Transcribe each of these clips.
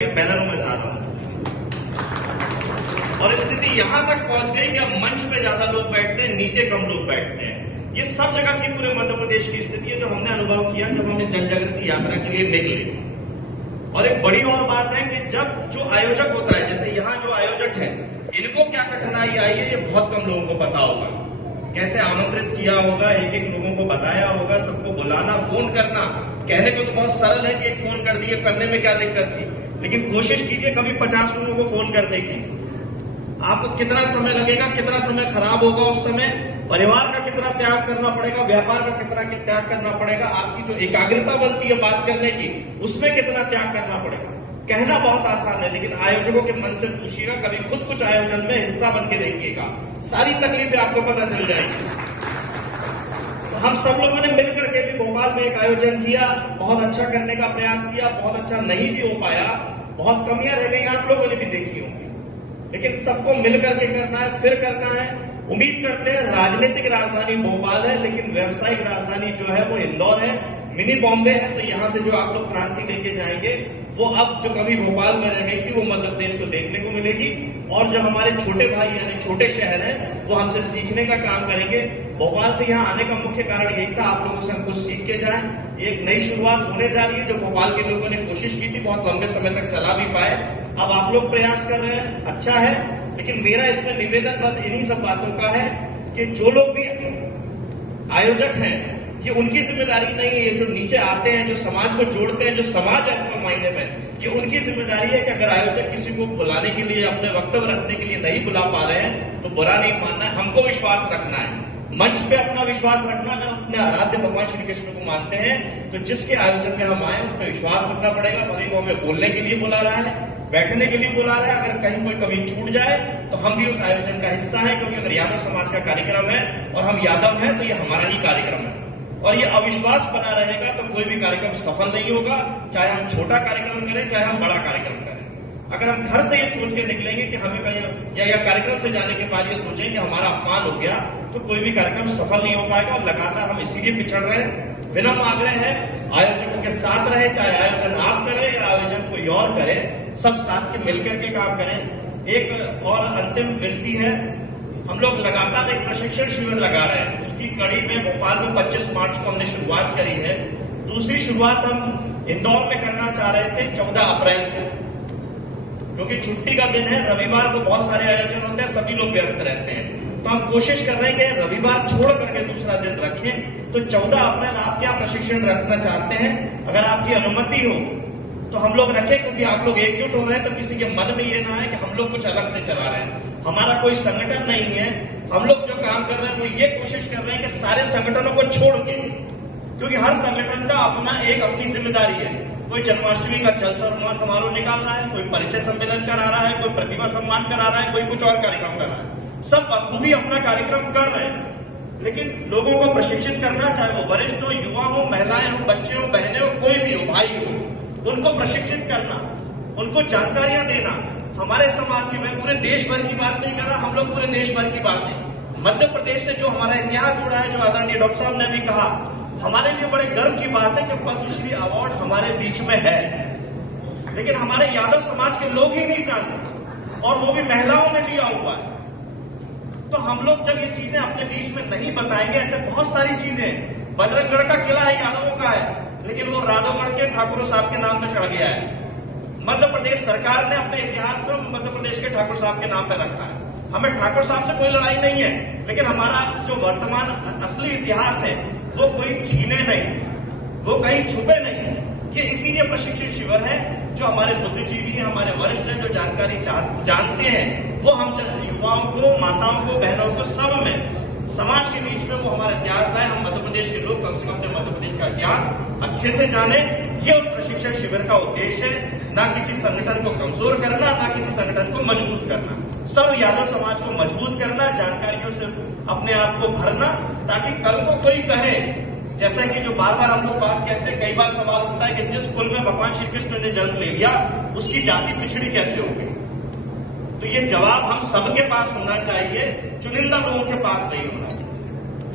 बैनरों में ज्यादा और स्थिति यहां तक पहुंच गई कि अब मंच पे ज्यादा लोग बैठते हैं, नीचे कम लोग बैठते हैं। ये सब जगह की पूरे मध्य प्रदेश की स्थिति है जो हमने अनुभव किया जब हम इस जन जागृति यात्रा के लिए निकले। और एक बड़ी और बात है कि जब जो आयोजक होता है, जैसे यहाँ जो आयोजक है, इनको क्या कठिनाई आई है ये बहुत कम लोगों को पता होगा। कैसे आमंत्रित किया होगा, एक एक लोगों को बताया होगा, सबको बुलाना, फोन करना। कहने को तो बहुत सरल है कि एक फोन कर दिए, करने में क्या दिक्कत थी, लेकिन कोशिश कीजिए कभी 50 लोगों को फोन करने की। आपको कितना समय लगेगा, कितना समय खराब होगा, उस समय परिवार का कितना त्याग करना पड़ेगा, व्यापार का कितना त्याग करना पड़ेगा, आपकी जो एकाग्रता बनती है बात करने की उसमें कितना त्याग करना पड़ेगा। कहना बहुत आसान है, लेकिन आयोजकों के मन से पूछिएगा, कभी खुद कुछ आयोजन में हिस्सा बन के देखिएगा, सारी तकलीफें आपको पता चल जाएगी। हम सब लोगों ने मिलकर के भी भोपाल में एक आयोजन किया, बहुत अच्छा करने का प्रयास किया, बहुत अच्छा नहीं भी हो पाया, बहुत कमियां रह गई, आप लोगों ने भी देखी होंगी, लेकिन सबको मिलकर के करना है, फिर करना है। उम्मीद करते हैं, राजनीतिक राजधानी भोपाल है, लेकिन व्यावसायिक राजधानी जो है वो इंदौर है, मिनी बॉम्बे है। तो यहां से जो आप लोग क्रांति लेके जाएंगे वो अब जो कभी भोपाल में रह गई थी वो मध्य प्रदेश को देखने को मिलेगी। और जो हमारे छोटे भाई यानी छोटे शहर हैं वो हमसे सीखने का काम करेंगे। भोपाल से यहाँ आने का मुख्य कारण यही था, आप लोगों से हम कुछ सीख के जाएं। एक नई शुरुआत होने जा रही है जो भोपाल के लोगों ने कोशिश की थी, बहुत लंबे समय तक चला भी पाए। अब आप लोग प्रयास कर रहे हैं, अच्छा है, लेकिन मेरा इसमें निवेदन बस इन्हीं सब बातों का है कि जो लोग भी आयोजक हैं ये उनकी जिम्मेदारी नहीं है, ये जो नीचे आते हैं, जो समाज को जोड़ते हैं, जो समाज है इसमें मायने में, ये उनकी जिम्मेदारी है कि अगर आयोजक किसी को बुलाने के लिए, अपने वक्तव्य रखने के लिए नहीं बुला पा रहे हैं तो बुरा नहीं मानना है, हमको विश्वास रखना है, मंच पे अपना विश्वास रखना। अगर अपने आराध्य भगवान श्री कृष्ण को मानते हैं तो जिसके आयोजन में हम आए उस पर विश्वास रखना पड़ेगा। भले ही वो हमें बोलने के लिए बुला रहा है, बैठने के लिए बुला रहा है, अगर कहीं कोई कमी छूट जाए तो हम भी उस आयोजन का हिस्सा है, क्योंकि अगर यादव समाज का कार्यक्रम है और हम यादव हैं तो ये हमारा ही कार्यक्रम है। और ये अविश्वास बना रहेगा तो कोई भी कार्यक्रम सफल नहीं होगा, चाहे हम छोटा कार्यक्रम करें चाहे हम बड़ा कार्यक्रम करें। अगर हम घर से ये सोच के निकलेंगे कि हमें कहीं या कार्यक्रम से जाने के बाद ये सोचें कि हमारा अपमान हो गया, तो कोई भी कार्यक्रम सफल नहीं हो पाएगा। और लगातार हम इसीलिए पिछड़ रहे हैं। विनम्र आग्रह है, आयोजकों के साथ रहे, चाहे आयोजन आप करें या आयोजन कोई और करे, सब साथ के मिलकर के काम करें। एक और अंतिम विनती है, हम लोग लगातार एक प्रशिक्षण शिविर लगा रहे हैं, उसकी कड़ी में भोपाल में 25 मार्च को हमने शुरुआत करी है। दूसरी शुरुआत हम इंदौर में करना चाह रहे थे 14 अप्रैल को, क्योंकि छुट्टी का दिन है, रविवार को बहुत सारे आयोजन होते हैं, सभी लोग व्यस्त रहते हैं। तो हम कोशिश कर रहे हैं कि रविवार छोड़ करके दूसरा दिन रखें। तो 14 अप्रैल आप क्या प्रशिक्षण रखना चाहते हैं, अगर आपकी अनुमति हो तो हम लोग रखें, क्योंकि आप लोग एकजुट हो रहे हैं तो किसी के मन में ये ना है कि हम लोग कुछ अलग से चला रहे हैं। हमारा कोई संगठन नहीं है, हम लोग जो काम कर रहे हैं वो ये कोशिश कर रहे हैं कि सारे संगठनों को छोड़ के, क्योंकि हर संगठन का अपनी जिम्मेदारी है। कोई जन्माष्टमी का चल समारोह निकाल रहा है, कोई परिचय सम्मेलन करा रहा है, कोई प्रतिभा सम्मान करा रहा है, कोई कुछ और कार्यक्रम कर रहा है। सब बखूबी अपना कार्यक्रम कर रहे हैं, लेकिन लोगों को प्रशिक्षित करना, चाहे वो वरिष्ठ हो, युवा हो, महिलाएं हो, बच्चे हो, बहनें हो, कोई भी हो, भाई हो, उनको प्रशिक्षित करना, उनको जानकारियां देना। हमारे समाज की, मैं पूरे देश भर की बात नहीं कर रहा, हम लोग पूरे देश भर की बात नहीं, मध्य प्रदेश से जो हमारा इतिहास जुड़ा है, जो आदरणीय डॉक्टर साहब ने भी कहा, हमारे लिए बड़े गर्व की बात है कि पद्मश्री अवार्ड हमारे बीच में है, लेकिन हमारे यादव समाज के लोग ही नहीं जानते, और वो भी महिलाओं ने लिया हुआ है। तो हम लोग जब ये चीजें अपने बीच में नहीं बताएंगे, ऐसे बहुत सारी चीजें, बजरंगगढ़ का किला है यादवों का है, लेकिन वो राधवगढ़ के ठाकुर साहब के नाम पे चढ़ गया है। मध्य प्रदेश सरकार ने अपने इतिहास में मध्य प्रदेश के ठाकुर साहब के नाम पे रखा है। हमें ठाकुर साहब से कोई लड़ाई नहीं है, लेकिन हमारा जो वर्तमान असली इतिहास है वो कोई छीने नहीं, वो कहीं छुपे नहीं। ये इसीलिए प्रशिक्षण शिविर है, जो हमारे बुद्धिजीवी हैं, हमारे वरिष्ठ हैं, जो जानकारी जानते हैं, वो हम युवाओं को, माताओं को, बहनों को, सब में समाज के बीच में वो हमारा इतिहास लाए। हम मध्य प्रदेश के लोग कम से कम अपने मध्य प्रदेश का इतिहास अच्छे से जाने, ये उस प्रशिक्षण शिविर का उद्देश्य है। ना किसी संगठन को कमजोर करना, ना किसी संगठन को मजबूत करना, सर्व यादव समाज को मजबूत करना, जानकारियों से अपने आप को भरना, ताकि कल को कोई कहे, जैसा कि जो बार बार हम लोग बात कहते हैं, कई बार सवाल उठता है कि जिस कुल में भगवान श्री कृष्ण ने जन्म ले लिया उसकी जाति पिछड़ी कैसे हो गई। तो ये जवाब हम सबके पास होना चाहिए, चुनिंदा लोगों के पास नहीं होना चाहिए।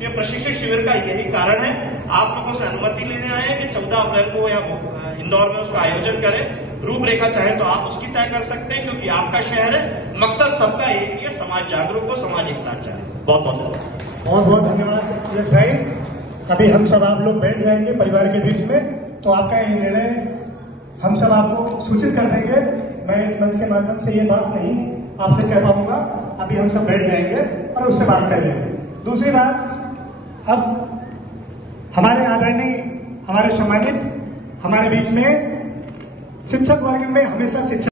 ये प्रशिक्षण शिविर का यही कारण है। आप लोगों से अनुमति लेने आए हैं कि 14 अप्रैल को यहाँ इंदौर में उसका आयोजन करें। रूपरेखा चाहे तो आप उसकी तय कर सकते हैं, क्योंकि आपका शहर है, मकसद सबका एक ही है, समाज जागरूक हो, समाज एक साथ चले। बहुत बहुत धन्यवाद यश भाई। अभी हम सब आप लोग बैठ जाएंगे परिवार के बीच में, तो आपका ये निर्णय हम सब आपको सूचित कर देंगे। मैं इस मंच के माध्यम से ये बात नहीं आपसे कह पाऊंगा, अभी हम सब बैठ जाएंगे और उससे बात कर लेंगे। दूसरी बात, अब हमारे आदरणीय, हमारे सम्मानित, हमारे बीच में शिक्षक वर्ग में हमेशा शिक्षक